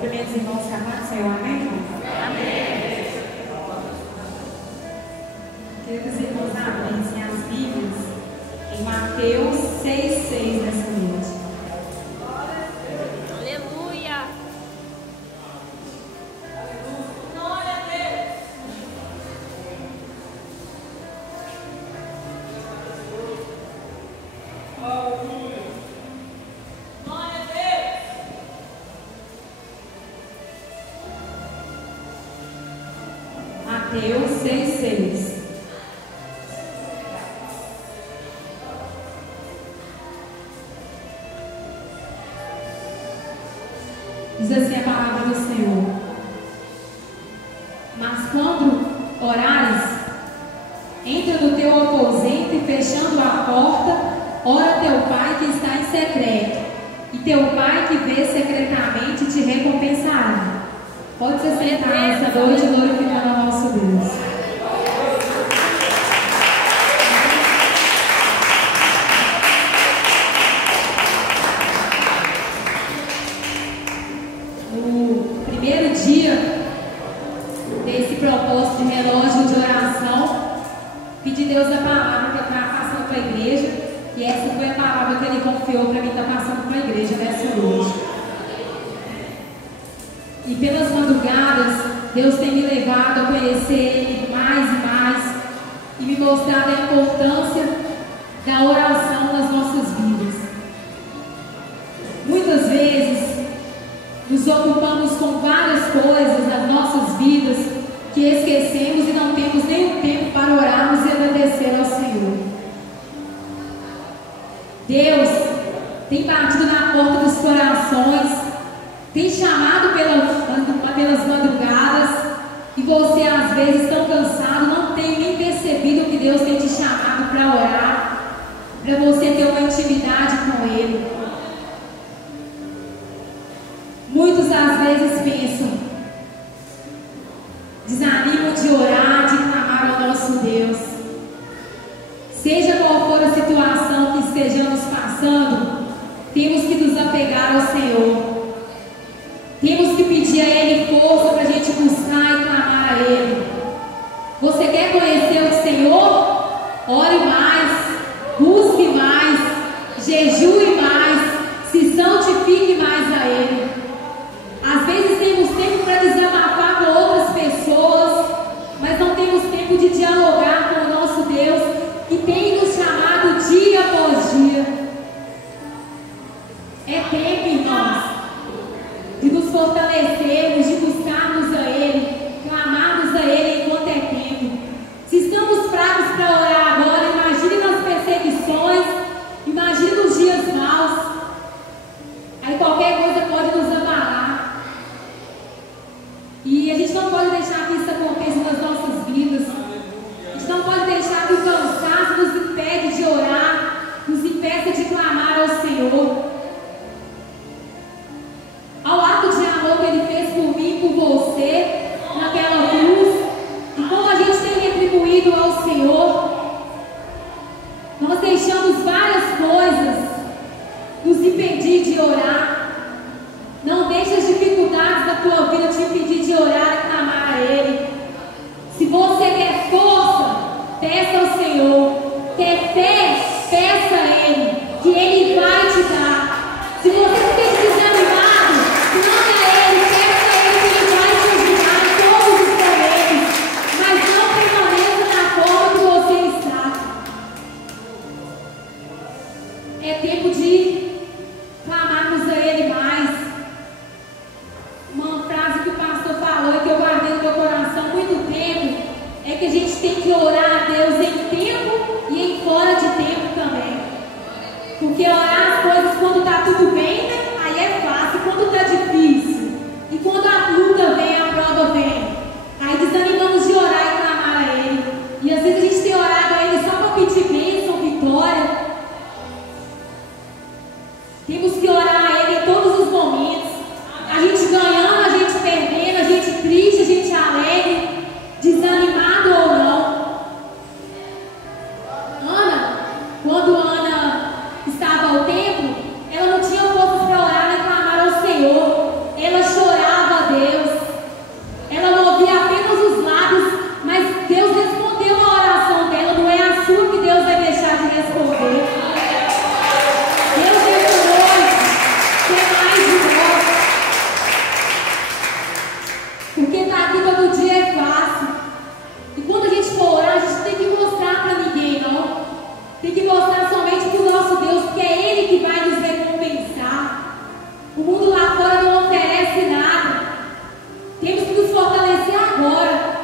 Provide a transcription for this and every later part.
Cumprimentos, irmãos, que a paz do Senhor, amém, irmãos? Amém. Queridos irmãos, abrem as Bíblias em Mateus 6,6 nessa noite. Aleluia. Glória a Deus. Aleluia. Glória a Deus. Mateus 6,6. Diz assim a palavra do Senhor: mas quando orares, entra no teu aposento e fechando a porta, ora teu Pai que está em secreto, e teu Pai que vê secretamente te recompensará. Pode se sentar nessa noite glorificando ao nosso Deus. No primeiro dia desse propósito de relógio de oração, pedi Deus a palavra que eu estava passando para a igreja, e essa foi a palavra que Ele confiou para mim estar passando para a igreja nessa noite. E pelas madrugadas, Deus tem me levado a conhecer Ele mais e mais, e me mostrado a importância da oração nas nossas vidas. Muitas vezes, nos ocupamos com várias coisas nas nossas vidas que esquecemos e não temos nenhum tempo para orarmos e agradecer ao Senhor. Deus tem batido na porta dos corações, tem chamado pelas madrugadas, e você às vezes tão cansado, não tem nem percebido que Deus tem te chamado para orar, para você ter uma intimidade com Ele. Muitos às vezes pensam, desanimam de orar, de clamar ao nosso Deus. Seja qual for a situação que estejamos passando, temos que nos apegar ao Senhor. Temos que pedir a Ele força para a gente buscar e clamar a Ele. Você quer conhecer o Senhor? Ore mais, busque mais, jejue mais, se santifique mais a Ele. Às vezes temos tempo para desabafar com outras pessoas, mas não temos tempo de dialogar com o nosso Deus, que tem nos chamado dia após dia. É tempo, irmãos, de nos fortalecermos, de buscarmos a Ele, clamarmos a Ele enquanto é tempo. Se estamos fracos para orar agora, imagine nas perseguições, imagine nos dias maus. Aí qualquer coisa pode nos abalar. E a gente não pode deixar que isso aconteça nas nossas vidas. A gente não pode deixar que o cansaço nos impede de orar, nos impeça de clamar ao Senhor. Ao ato de amor que Ele fez por mim e por você, naquela cruz, e como a gente tem retribuído ao Senhor, nós deixamos várias coisas nos impedir de orar. Não deixe as dificuldades da tua vida te impedir de orar e clamar a Ele. Se você quer força, peça ao Senhor. Quer fé, peça a Ele, que Ele vai te dar. Se você se sente desanimado, clame a Ele, peça a Ele que Ele vai te mundo lá fora não oferece nada. Temos que nos fortalecer agora.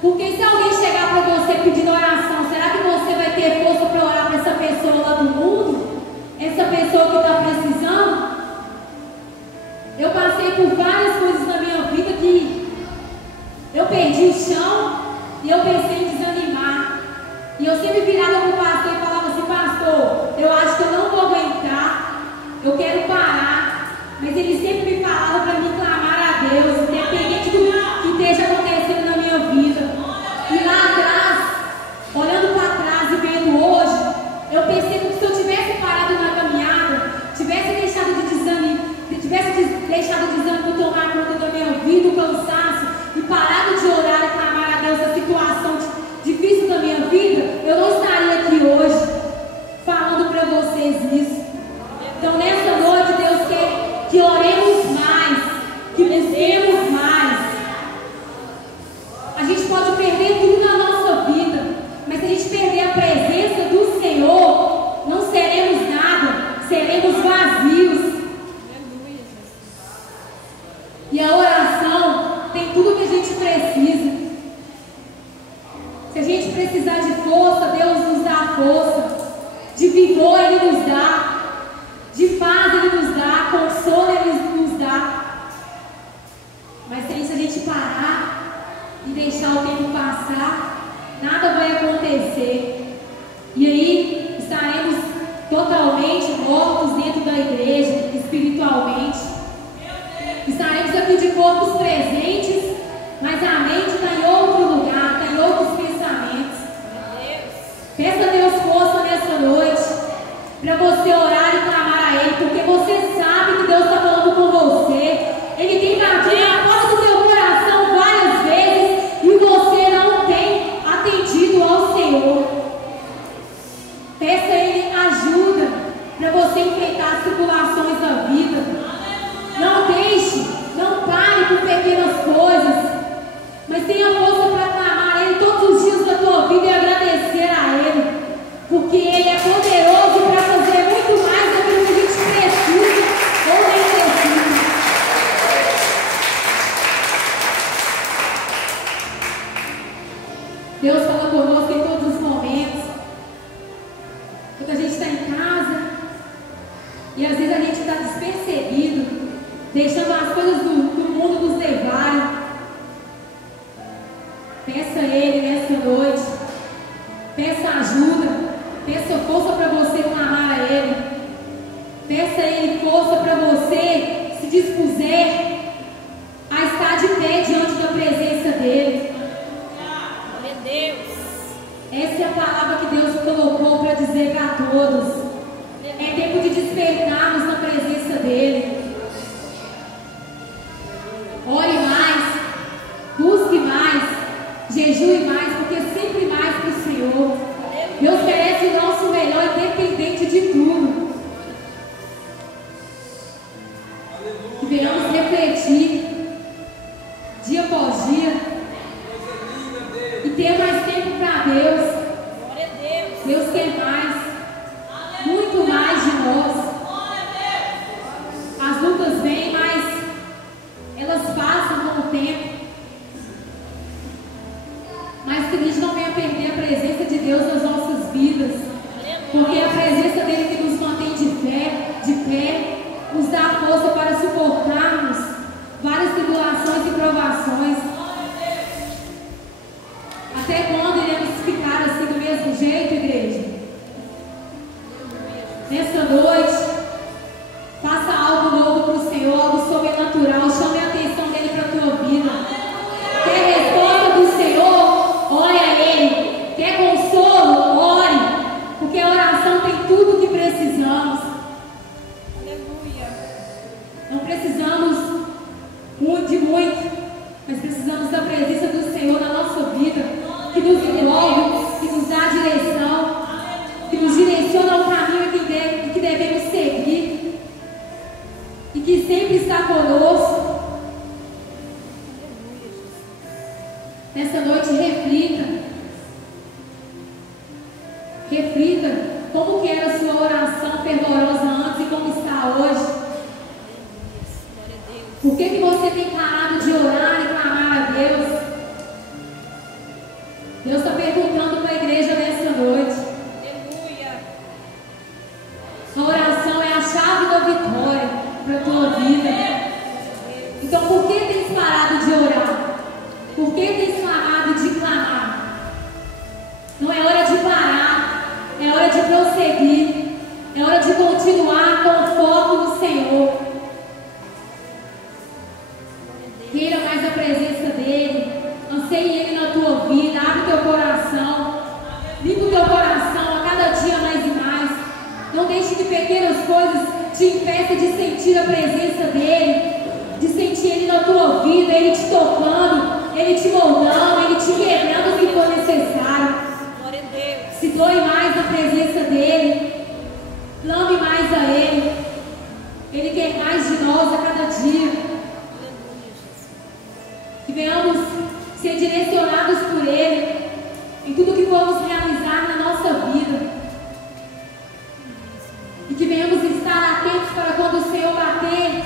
Porque se alguém chegar para você pedindo oração, será que você vai ter força para orar para essa pessoa lá do mundo? Essa pessoa que está precisando? Eu passei por várias coisas na minha vida que eu perdi o chão e eu pensei em desanimar. E eu sempre virava para o pastor e falava assim: pastor, eu acho que eu não vou aguentar, eu quero parar. Mas ele sempre me falava para mim clamar a Deus, independente do que esteja acontecendo na minha vida. E lá atrás, olhando para trás e vendo hoje, eu percebo que se eu tivesse parado na caminhada, tivesse deixado o desânimo tomar conta da minha vida, o cansaço, e parado de orar e clamar a Deus a situação difícil da minha vida, eu não estaria aqui hoje falando para vocês isso. Então nessa noite Deus quer que oremos mais, que busquemos mais. A gente pode perder tudo na nossa vida, mas se a gente perder a presença do Senhor, não seremos nada, seremos vazios. E a oração tem tudo que a gente precisa. Se a gente precisar de força, Deus nos dá força. De vigor Ele nos dá. De paz Ele nos dá. Consolo Ele nos dá. Mas se a gente parar e deixar o tempo passar, nada vai acontecer. E aí estaremos totalmente mortos dentro da igreja, espiritualmente. Estaremos aqui de corpos presentes, mas a mente está em outro lugar, está em outros pensamentos. Peça a Deus força nessa noite, para você orar e clamar a Ele, porque você sabe que Deus está falando com você. Ele tem batido na porta do seu coração várias vezes e você não tem atendido ao Senhor. Peça a Ele ajuda para você enfrentar as tribulações da vida. Não deixe, não pare por pequenas coisas, mas tenha força para clamar a Ele todos os dias da tua vida e agradecer a Ele, porque Ele é poderoso para fazer muito mais do que a gente precisa ou nem precisa. Deus fala conosco em todos os momentos. Quando a gente está em casa e às vezes a gente está despercebido, deixando as coisas do mundo nos levarem. Peça a Ele nessa noite. Peça ajuda. Peça força para você clamar a Ele. Peça a Ele força para você se dispuser a estar de pé diante da presença dEle. Glória a Deus. Essa é a palavra que Deus colocou para dizer para todos. É tempo de despertarmos na presença dEle. Ore mais, busque mais, jejue mais, porque sempre mais para o Senhor. Deus merece o nosso melhor, independente de tudo. Que venhamos refletir dia após dia e ter mais tempo para Deus. Deus quer mais, muito mais de nós. As lutas vêm, mas elas passam com o tempo. Mas que a gente não venha perder a presença de Deus nas nossas vidas, porque a presença dEle que nos mantém de pé, nos dá força para suportarmos várias tribulações e provações. Até quando iremos ficar assim do mesmo jeito, igreja? Nessa noite, faça algo novo para o Senhor, algo sobrenatural. Chame a atenção dEle para a tua vida. Quer resposta do Senhor? Ore a Ele. Quer consolo? Ore. Porque a oração tem tudo o que precisamos. Aleluia. Não precisamos de muito, mas precisamos da presença do Senhor na nossa vida, que nos envolve, que nos dá direção, que nos direciona ao caminho que devemos seguir e que sempre está conosco. Nessa noite reflita como que era a sua oração fervorosa antes e como está hoje. Por que você tem parado de orar e clamar a Deus? Deus está perguntando para a igreja nessa noite. Aleluia. A oração é a chave da vitória para a tua vida. Então, por que tens parado de orar? Por que tens parado de clamar? Não é hora de parar, é hora de prosseguir, é hora de continuar com o foco no Senhor. Queira mais a presença dEle, anseie Ele na tua vida, abre teu coração, limpa o teu coração a cada dia mais e mais. Não deixe que pequenas coisas te impeçam de sentir a presença dEle, de sentir Ele na tua vida, Ele te tocando, Ele te moldando, Ele te quebrando se for necessário. Glória a Deus. Se doe mais na presença dEle, clame mais a Ele. Ele quer mais de nós a cada dia. Que venhamos ser direcionados por Ele em tudo que vamos realizar na nossa vida. E que venhamos estar atentos para quando o Senhor bater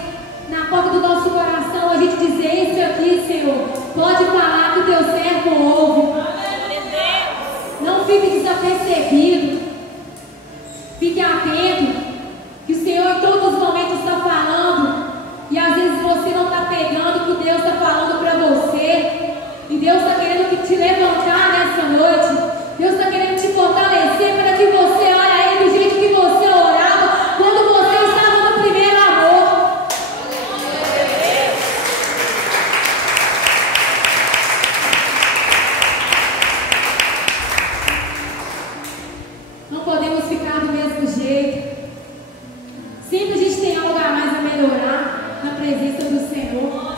na porta do nosso coração, a gente dizer: esse aqui, Senhor, pode falar que o teu servo ouve. Não fique desapercebido. Fique atento, que o Senhor em todos os momentos está falando. E às vezes você não está pegando o que Deus está falando para você. E Deus está querendo te levantar nessa noite. Deus está querendo te fortalecer para que você olhe a Ele do jeito que você orava quando você estava no primeiro amor. Não podemos ficar do mesmo jeito. Sempre a gente tem algo a mais a melhorar na presença do Senhor.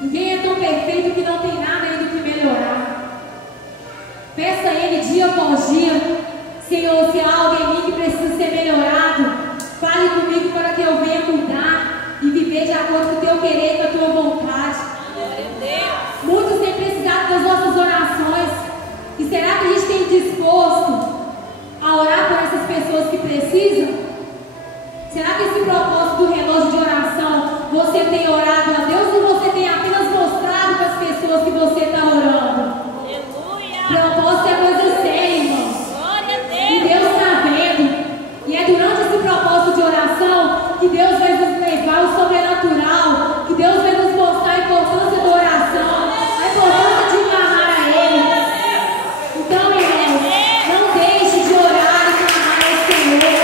Ninguém é tão perfeito que não tem nada ainda que melhorar. Peça a Ele dia após dia: Senhor, se há algo em mim que precisa ser melhorado, fale comigo para que eu venha mudar e viver de acordo com o teu querer e com a tua vontade. Muitos têm precisado das nossas orações. E será que a gente tem disposto a orar por essas pessoas que precisam? Será que esse propósito do relógio de oração, você tem orado a Deus ou você tem apenas mostrado para as pessoas que você está orando? Propósito é coisa séria, irmãos. E Deus está vendo. E é durante esse propósito de oração que Deus vai nos levar ao sobrenatural, que Deus vai nos mostrar a importância da oração, a importância de clamar a Ele. Então, irmãos, não deixe de orar e clamar ao Senhor.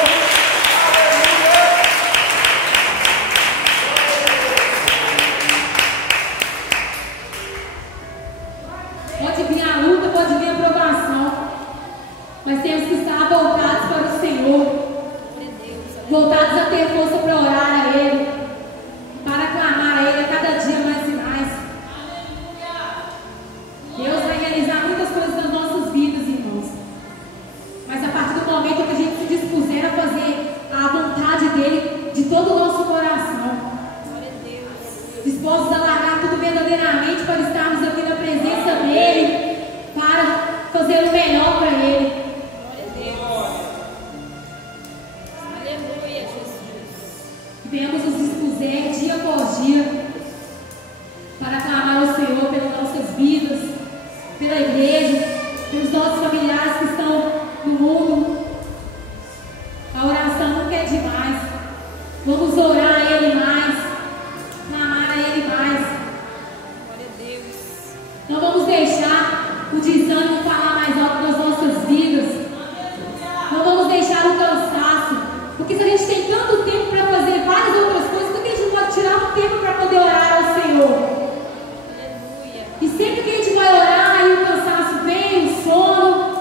Pode vir a luta, pode vir a provação, mas temos que estar voltados para o Senhor, voltados a ter força para orar a Ele, para clamar a Ele a cada dia mais e mais. Deus vai realizar muitas coisas nas nossas vidas, irmãos, mas a partir do momento que a gente se dispuser a fazer a vontade dEle de todo o nosso coração, dispostos a largar tudo verdadeiramente para estarmos aqui na presença dEle, para fazer o melhor para Ele. Aleluia, Jesus. Que venhamos nos dispuser dia após dia para clamar ao Senhor pelas nossas vidas, pela igreja, pelos nossos familiares que estão no mundo. A oração nunca é demais. Vamos orar a Ele mais, clamar a Ele mais. Glória a Deus. Não vamos deixar o desânimo falar mais alto nas nossas vidas. Não vamos deixar o cansaço. Porque se a gente tem tanto tempo para fazer várias outras coisas, por que a gente não pode tirar um tempo para poder orar ao Senhor? Aleluia. E sempre que a gente vai orar, aí o cansaço vem, o sono.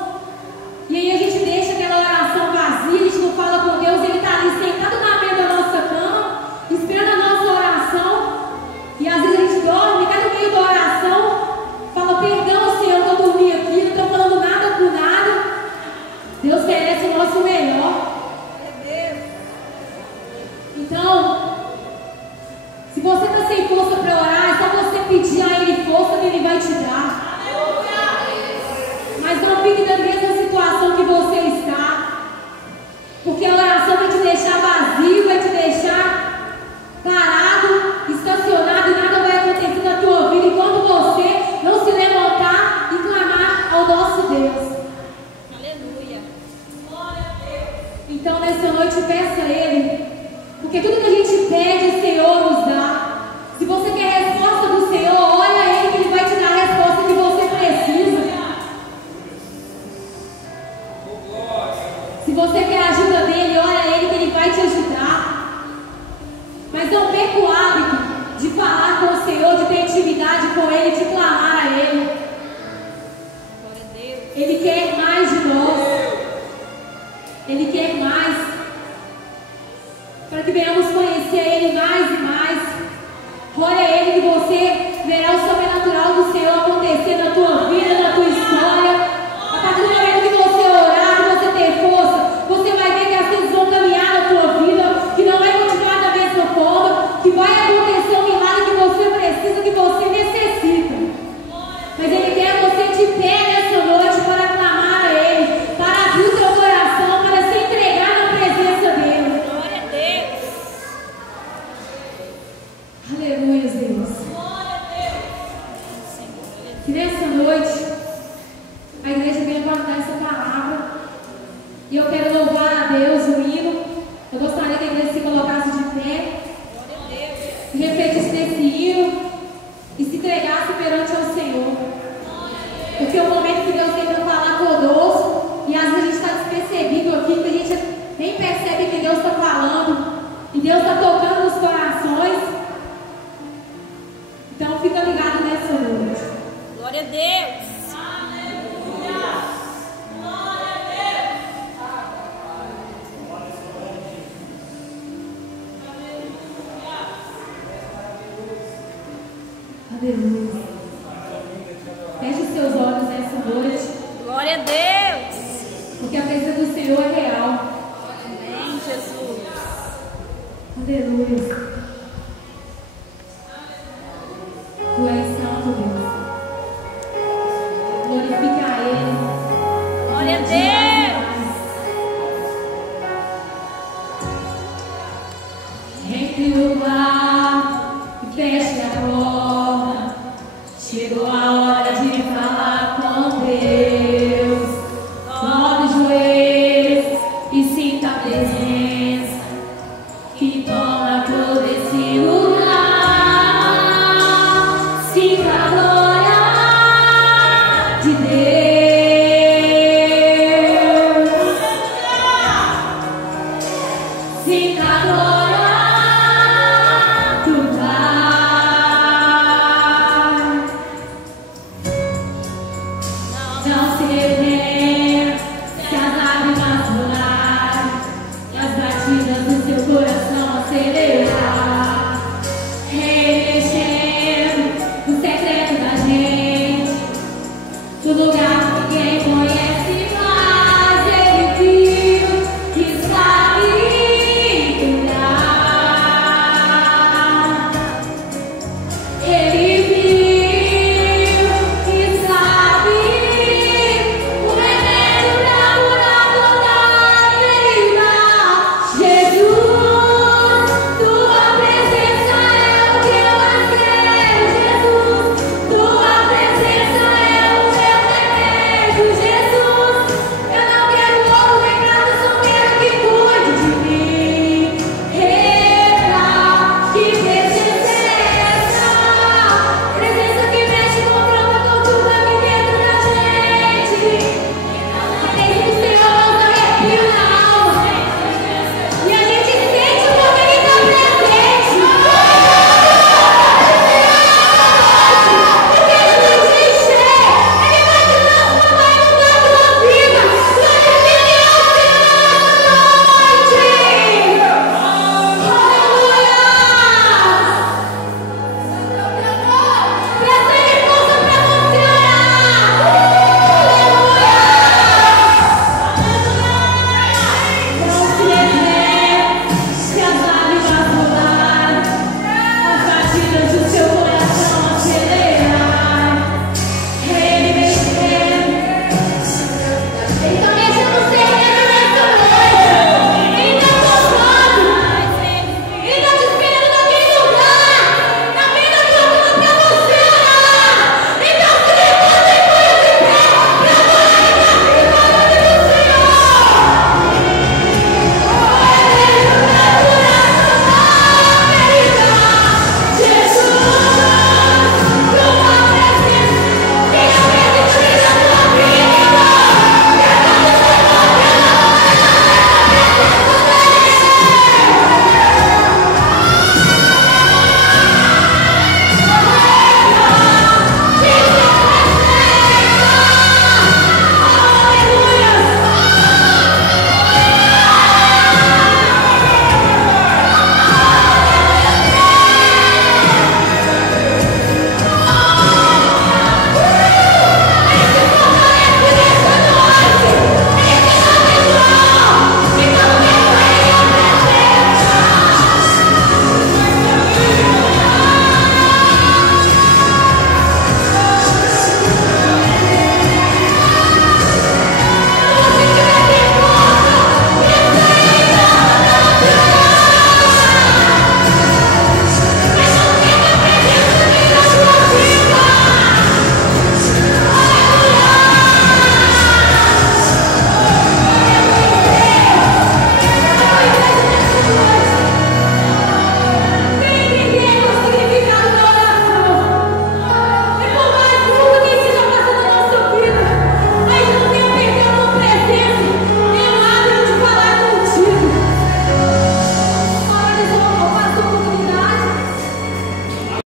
E aí a gente deixa aquela oração vazia, a gente não fala com Deus, Ele está ali sentado na beira da nossa cama, esperando a nossa oração. E às vezes a gente dorme, cai no meio da oração, fala: perdão, Senhor, que eu dormi aqui, não estou falando nada por nada. Deus merece o nosso melhor. Então, se você está sem força para orar, é só você pedir a Ele força que Ele vai te dar. Mas não fique na mesma situação que você está, porque a oração vai te deixar vazio, vai te deixar parado, falar com o Senhor, de ter intimidade com Ele, de clamar a Ele. Glória a Deus. Ele quer mais de nós. Ele quer mais. Para que venhamos conhecer Ele mais e mais. Ore a Ele que você verá o sobrenatural do Senhor acontecer na tua vida, na tua história. A partir do momento que você orar, que você ter força, você vai ver que as coisas vão caminhar na tua vida, que não vai continuar da mesma forma, que vai acontecer um milagre que você precisa, que você necessita. Mas Ele quer você de pé nessa noite para clamar a Ele, para abrir o teu coração, para se entregar na presença dEle. Glória a Deus. Aleluia, Deus. Que nessa noite a igreja venha guardar essa palavra. E eu quero louvar a Deus o hino. Eu gostaria que a igreja se colocasse de pé, e refletisse nesse hino e se entregasse perante ao Senhor. Porque é o momento que Deus tenta falar conosco e às vezes a gente está despercebido aqui, que a gente nem percebe que Deus está falando e Deus está tocando nos corações. Então fica ligado nessa noite. Glória a Deus. Aleluia. Feche os seus olhos nessa noite, Glória a Deus. porque a presença do Senhor é real. Amém, Jesus. Aleluia. Tu és santo, Deus. Glorifica a Ele. Glória a Deus. Entre o quarto e feche a porta. Chegou a hora de falar com Deus. Dobre os joelhos e sinta a presença que toma todo esse lugar.